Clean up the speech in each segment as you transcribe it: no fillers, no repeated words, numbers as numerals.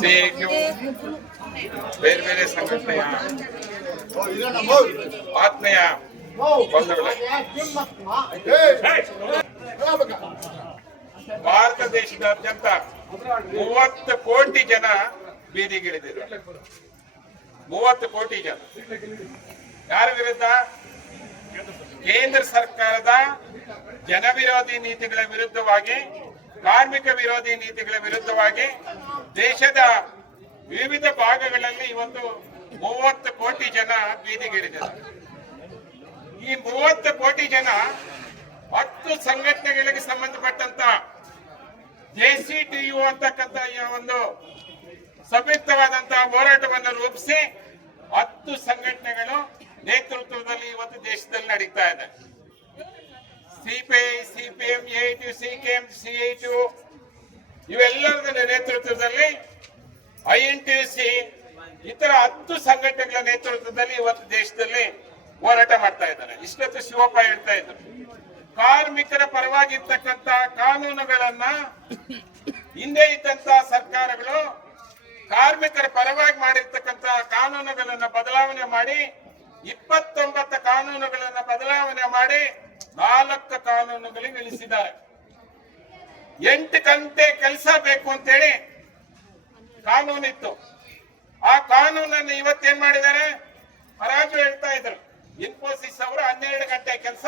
CITU ಬೇರೆ ಬೇರೆ ಸಂಘಟನೆಯ ಆತ್ಮೀಯ ಬಂಧುಗಳೇ, ಭಾರತ ದೇಶದಾದ್ಯಂತ 30 ಕೋಟಿ ಜನ ಬೀದಿಗಿಳಿದಿದ್ದಾರೆ. 30 ಕೋಟಿ ಜನ. ಯಾರ ವಿರುದ್ಧ? ಕೇಂದ್ರ ಸರ್ಕಾರದ ಜನ ವಿರೋಧಿ ನೀತಿಗಳ ವಿರುದ್ಧವಾಗಿ, ಕಾರ್ಮಿಕ ವಿರೋಧಿ ನೀತಿಗಳ ವಿರುದ್ಧವಾಗಿ ದೇಶದ ವಿವಿಧ ಭಾಗಗಳಲ್ಲಿ ಇವತ್ತು 30 ಕೋಟಿ ಜನ ಬೀದಿಗಿಳಿದಿದ್ದಾರೆ. ಈ 30 ಕೋಟಿ ಜನ 10 ಸಂಘಟನೆಗಳಿಗೆ ಸಂಬಂಧಪಟ್ಟಂತ JCTU ಅಂತಕ್ಕಂಥ ಒಂದು ಸಂಯುಕ್ತವಾದಂತಹ ಹೋರಾಟವನ್ನು ರೂಪಿಸಿ 10 ಸಂಘಟನೆಗಳು ನೇತೃತ್ವದಲ್ಲಿ ಇವತ್ತು ದೇಶದಲ್ಲಿ ನಡೀತಾ ಇದೆ. CPI, CPM, AITU, CKM, CITU ಇವೆಲ್ಲರ ನೇತೃತ್ವದಲ್ಲಿ INTUC ಇತರ 10 ಸಂಘಟನೆಗಳ ನೇತೃತ್ವದಲ್ಲಿ ಇವತ್ತು ದೇಶದಲ್ಲಿ ಹೋರಾಟ ಮಾಡ್ತಾ ಇದ್ದಾರೆ. ಇಷ್ಟೊತ್ತು ಶಿವಪ್ಪ ಹೇಳ್ತಾ ಇದ್ರು, ಕಾರ್ಮಿಕರ ಪರವಾಗಿರ್ತಕ್ಕಂಥ ಕಾನೂನುಗಳನ್ನ ಹಿಂದೆ ಇದ್ದಂತ ಸರ್ಕಾರಗಳು ಕಾರ್ಮಿಕರ ಪರವಾಗಿ ಮಾಡಿರ್ತಕ್ಕಂಥ ಕಾನೂನುಗಳನ್ನ ಬದಲಾವಣೆ ಮಾಡಿ 29 ಕಾನೂನುಗಳನ್ನ ಬದಲಾವಣೆ ಮಾಡಿ 4 ಕಾನೂನುಗಳಿಗೆ ಇಳಿಸಿದ್ದಾರೆ. 8 ಗಂಟೆ ಕೆಲಸ ಬೇಕು ಅಂತೇಳಿ ಕಾನೂನಿತ್ತು. ಆ ಕಾನೂನನ್ನು ಇವತ್ತೇನ್ ಮಾಡಿದ್ದಾರೆ? ಹರಾಜು ಹೇಳ್ತಾ ಇದ್ರು. ಇನ್ಫೋಸಿಸ್ ಅವರು 12 ಗಂಟೆ ಕೆಲಸ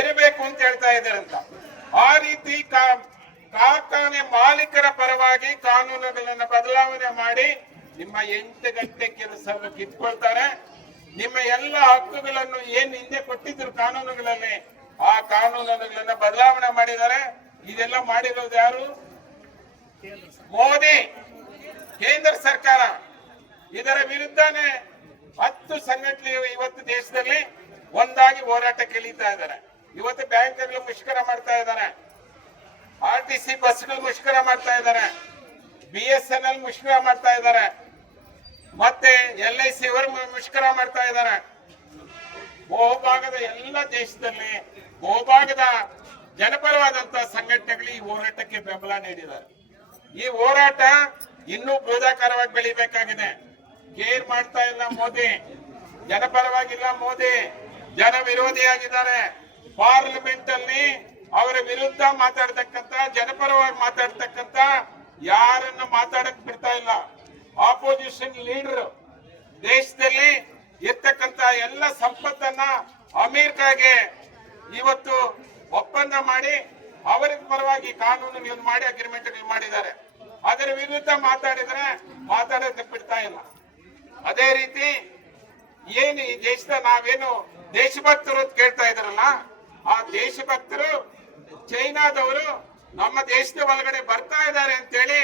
ಇರಬೇಕು ಅಂತ ಹೇಳ್ತಾ ಇದ್ದಾರೆ ಅಂತ. ಆ ರೀತಿ ಕಾರ್ಖಾನೆ ಮಾಲೀಕರ ಪರವಾಗಿ ಕಾನೂನುಗಳನ್ನ ಬದಲಾವಣೆ ಮಾಡಿ ನಿಮ್ಮ 8 ಗಂಟೆ ಕೆಲಸವನ್ನು ಕಿತ್ಕೊಳ್ತಾರೆ. ನಿಮ್ಮ ಎಲ್ಲ ಹಕ್ಕುಗಳನ್ನು ಏನ್ ಹಿಂದೆ ಕೊಟ್ಟಿದ್ರು ಕಾನೂನುಗಳಲ್ಲಿ, ಆ ಕಾನೂನುಗಳನ್ನ ಬದಲಾವಣೆ ಮಾಡಿದ್ದಾರೆ. ಇದೆಲ್ಲ ಮಾಡಿರೋದು ಯಾರು? ಮೋದಿ, ಕೇಂದ್ರ ಸರ್ಕಾರ. ಇದರ ವಿರುದ್ಧನೇ 10 ಸಂಘಟನೆಗಳು ಇವತ್ತು ದೇಶದಲ್ಲಿ ಒಂದಾಗಿ ಹೋರಾಟಕ್ಕೆ ಇಳಿತಾ ಇದ್ದಾರೆ. ಇವತ್ತು ಬ್ಯಾಂಕ್ಗಳು ಮುಷ್ಕರ ಮಾಡ್ತಾ ಇದ್ದಾರೆ, RTC ಬಸ್ಗಳು ಮುಷ್ಕರ ಮಾಡ್ತಾ ಇದ್ದಾರೆ, BSNL ಮುಷ್ಕರ ಮಾಡ್ತಾ ಇದ್ದಾರೆ, ಮತ್ತೆ LIC ಅವರು ಮುಷ್ಕರ ಮಾಡ್ತಾ ಇದ್ದಾರೆ. ಬಹುಭಾಗದ ಎಲ್ಲ ದೇಶದಲ್ಲಿ ಬಹುಭಾಗದ ಜನಪರವಾದಂತಹ ಸಂಘಟನೆಗಳು ಈ ಹೋರಾಟಕ್ಕೆ ಬೆಂಬಲ ನೀಡಿದ್ದಾರೆ. ಈ ಹೋರಾಟ ಇನ್ನೂ ಬೃಹದಾಕಾರವಾಗಿ ಬೆಳಿಬೇಕಾಗಿದೆ. ಕೇರ್ ಮಾಡ್ತಾ ಇಲ್ಲ ಮೋದಿ, ಜನಪರವಾಗಿಲ್ಲ ಮೋದಿ, ಜನ ವಿರೋಧಿಯಾಗಿದ್ದಾರೆ. ಪಾರ್ಲಿಮೆಂಟ್ ಅಲ್ಲಿ ಅವರ ವಿರುದ್ಧ ಮಾತಾಡ್ತಕ್ಕಂತ, ಜನಪರವಾಗಿ ಮಾತಾಡ್ತಕ್ಕಂತ ಯಾರನ್ನ ಮಾತಾಡಕ್ ಬಿಡ್ತಾ ಇಲ್ಲ. ಆಪೋಸಿಷನ್ ಲೀಡರ್ ದೇಶದಲ್ಲಿ ಇರ್ತಕ್ಕಂತ ಎಲ್ಲ ಸಂಪತ್ತನ್ನ ಅಮೆರಿಕಾಗೆ ಇವತ್ತು ಒಪ್ಪಂದ ಮಾಡಿ ಅವರ ಪರವಾಗಿ ಕಾನೂನುಗಳನ್ನು ಮಾಡಿ ಅಗ್ರಿಮೆಂಟ್ಗಳು ಮಾಡಿದ್ದಾರೆ. ಅದರ ವಿರುದ್ಧ ಮಾತಾಡಿದ್ರೆ ಮಾತಾಡೋದಕ್ಕೆ ಬಿಡ್ತಾ ಇಲ್ಲ. ಅದೇ ರೀತಿ ಏನು ಈ ದೇಶದ ನಾವೇನು ದೇಶಭಕ್ತರು ಅಂತ ಕೇಳ್ತಾ ಇದ್ರಲ್ಲ, ಆ ದೇಶಭಕ್ತರು ಚೈನಾದವರು ನಮ್ಮ ದೇಶದ ಒಳಗಡೆ ಬರ್ತಾ ಇದ್ದಾರೆ ಅಂತೇಳಿ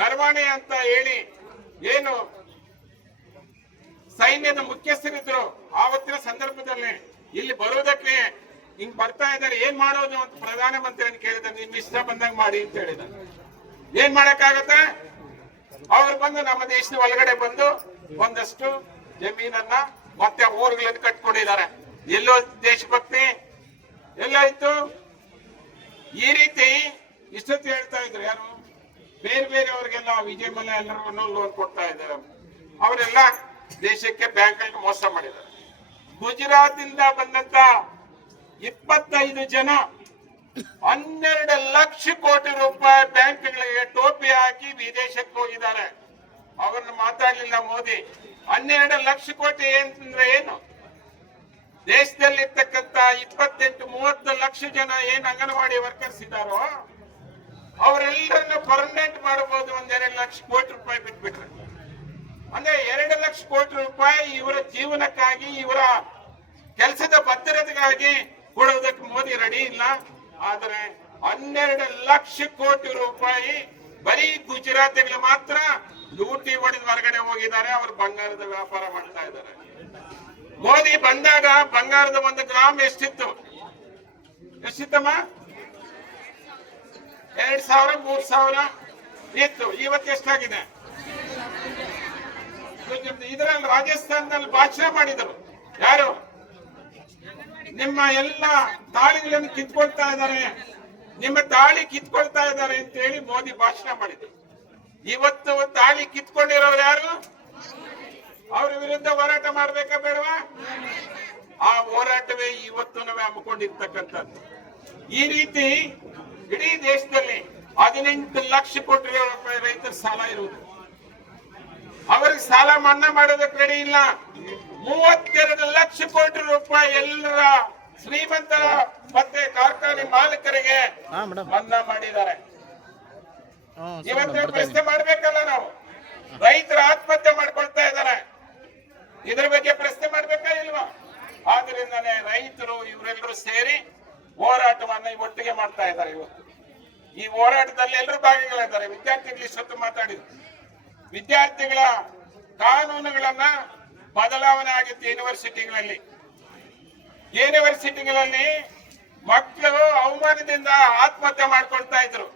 ನರವಾಣೆ ಅಂತ ಹೇಳಿ ಏನು ಸೈನ್ಯದ ಮುಖ್ಯಸ್ಥರಿದ್ರು ಆವತ್ತಿನ ಸಂದರ್ಭದಲ್ಲಿ ಇಲ್ಲಿ ಬರೋದಕ್ಕೆ ಹಿಂಗ್ ಬರ್ತಾ ಇದ್ದಾರೆ, ಏನ್ ಮಾಡೋದು ಅಂತ ಪ್ರಧಾನಮಂತ್ರಿಯನ್ನು ಕೇಳಿದ. ನಿಮ್ ಇಷ್ಟ ಬಂದಂಗ ಮಾಡಿ ಅಂತ ಹೇಳಿದ. ಏನ್ ಮಾಡಕ್ಕಾಗತ್ತೆ? ಅವ್ರು ಬಂದು ನಮ್ಮ ದೇಶದ ಒಳಗಡೆ ಬಂದು ಒಂದಷ್ಟು ಜಮೀನನ್ನ ಮತ್ತೆ ಊರುಗಳನ್ನು ಕಟ್ಕೊಂಡಿದ್ದಾರೆ. ಎಲ್ಲೋ ದೇಶಭಕ್ತಿ ಎಲ್ಲಾಯ್ತು? ಈ ರೀತಿ ಇಷ್ಟೊತ್ತು ಹೇಳ್ತಾ ಇದ್ರು ಯಾರು? ಬೇರೆ ಬೇರೆಯವ್ರಿಗೆಲ್ಲ ವಿಜಯ್ ಮಲ್ಯ ಎಲ್ಲರಿಗೂ ಲೋನ್ ಕೊಡ್ತಾ ಇದ್ದಾರೆ. ಅವರೆಲ್ಲ ದೇಶಕ್ಕೆ ಬ್ಯಾಂಕ್ ಮೋಸ ಮಾಡಿದ್ದಾರೆ. ಗುಜರಾತ್ ಇಂದ ಬಂದಂತ 25 ಜನ 12 ಲಕ್ಷ ಕೋಟಿ ರೂಪಾಯಿ ಬ್ಯಾಂಕ್ಗಳಿಗೆ ಟೋಪಿ ಹಾಕಿ ವಿದೇಶಕ್ಕೆ ಹೋಗಿದ್ದಾರೆ. ಅವ್ರನ್ನ ಮಾತಾಡ್ಲಿಲ್ಲ ಮೋದಿ. 12 ಲಕ್ಷ ಕೋಟಿ ಅಂತಂದ್ರೆ ಏನು? ದೇಶದಲ್ಲಿರ್ತಕ್ಕಂಥ 28-30 ಲಕ್ಷ ಜನ ಏನ್ ಅಂಗನವಾಡಿ ವರ್ಕರ್ಸ್ ಇದ್ದಾರೋ ಅವರೆಲ್ಲರನ್ನು ಪರ್ಮನೆಂಟ್ ಮಾಡಬಹುದು. 1-2 ಲಕ್ಷ ಕೋಟಿ ರೂಪಾಯಿ ಬಿಟ್ಬಿಟ್ರೆ, ಅಂದ್ರೆ 2 ಲಕ್ಷ ಕೋಟಿ ರೂಪಾಯಿ ಇವರ ಜೀವನಕ್ಕಾಗಿ, ಇವರ ಕೆಲಸದ ಭದ್ರತೆಗಾಗಿ ಕೊಡೋದಕ್ಕೆ ಮೋದಿ ರೆಡಿ ಇಲ್ಲ. ಆದರೆ 12 ಲಕ್ಷ ಕೋಟಿ ರೂಪಾಯಿ ಬರೀ ಗುಜರಾತಿಗಳು ಮಾತ್ರ ಲೂಟಿ ಹೊಡೆದು ಹೊರಗಡೆ ಹೋಗಿದ್ದಾರೆ. ಅವರು ಬಂಗಾರದ ವ್ಯಾಪಾರ ಮಾಡ್ತಾ ಇದ್ದಾರೆ. ಮೋದಿ ಬಂದಾಗ ಬಂಗಾರದ 1 ಗ್ರಾಮ್ ಎಷ್ಟಿತ್ತಮ್ಮ? 2,000-3,000 ಇತ್ತು. ಇವತ್ತು ಎಷ್ಟಾಗಿದೆ? ಇದರಲ್ಲಿ ರಾಜಸ್ಥಾನದಲ್ಲಿ ಭಾಷಣ ಮಾಡಿದರು. ಯಾರು? ನಿಮ್ಮ ಎಲ್ಲ ತಾಳಿಗಳನ್ನು ಕಿತ್ಕೊಳ್ತಾ ಇದ್ದಾರೆ. ನಿಮ್ಮ ತಾಳಿ ಕಿತ್ಕೊಳ್ತಾ ಇದ್ದಾರೆ ಅಂತ ಹೇಳಿ ಮೋದಿ ಭಾಷಣ ಮಾಡಿದ್ರು. ಇವತ್ತು ತಾಳಿ ಕಿತ್ಕೊಂಡಿರೋರು ಯಾರು? ಅವ್ರ ವಿರುದ್ಧ ಹೋರಾಟ ಮಾಡ್ಬೇಕಾ ಬೇಡವಾ? ಆ ಹೋರಾಟವೇ ಇವತ್ತು ನಾವೇ ಹಮ್ಮಿಕೊಂಡಿರ್ತಕ್ಕಂಥದ್ದು. ಈ ರೀತಿ ಇಡೀ ದೇಶದಲ್ಲಿ 18 ಲಕ್ಷ ಕೋಟಿ ರೂಪಾಯಿ ರೈತರ ಸಾಲ ಇರುವುದು. ಅವರಿಗೆ ಸಾಲ ಮನ್ನಾ ಮಾಡೋದಕ್ಕೆ ರೆಡಿ ಇಲ್ಲ. 32 ಲಕ್ಷ ಕೋಟಿ ರೂಪಾಯಿ ಎಲ್ಲರ ಶ್ರೀಮಂತರ ಮತ್ತೆ ಕಾರ್ಖಾನೆ ಮಾಲೀಕರಿಗೆ ಮನ್ನಾ ಮಾಡಿದ್ದಾರೆ. ಇವತ್ತು ಪ್ರಶ್ನೆ ಮಾಡ್ಬೇಕಲ್ಲ ನಾವು? ರೈತರ ಆತ್ಮಹತ್ಯೆ ಮಾಡ್ಕೊಳ್ತಾ ಇದ್ದಾರೆ, ಇದ್ರ ಬಗ್ಗೆ ಪ್ರಶ್ನೆ ಮಾಡ್ಬೇಕಾ ಇಲ್ವಾ? ಆದ್ರಿಂದಾನೆ ರೈತರು ಇವರೆಲ್ಲರೂ ಸೇರಿ ಹೋರಾಟವನ್ನ ಒಟ್ಟಿಗೆ ಮಾಡ್ತಾ ಇದ್ದಾರೆ. ಇವತ್ತು ಈ ಹೋರಾಟದಲ್ಲಿ ಎಲ್ಲರೂ ಭಾಗಿಗಳಿದ್ದಾರೆ. ವಿದ್ಯಾರ್ಥಿಗಳು ಇಷ್ಟೊತ್ತು ಮಾತಾಡಿದ್ರು. ವಿದ್ಯಾರ್ಥಿಗಳ ಕಾನೂನುಗಳನ್ನ ಬದಲಾವಣೆ ಆಗಿತ್ತು. ಯೂನಿವರ್ಸಿಟಿಗಳಲ್ಲಿ ಮಕ್ಕಳು ಅವಮಾನದಿಂದ ಆತ್ಮಹತ್ಯೆ ಮಾಡ್ಕೊಳ್ತಾ ಇದ್ರು.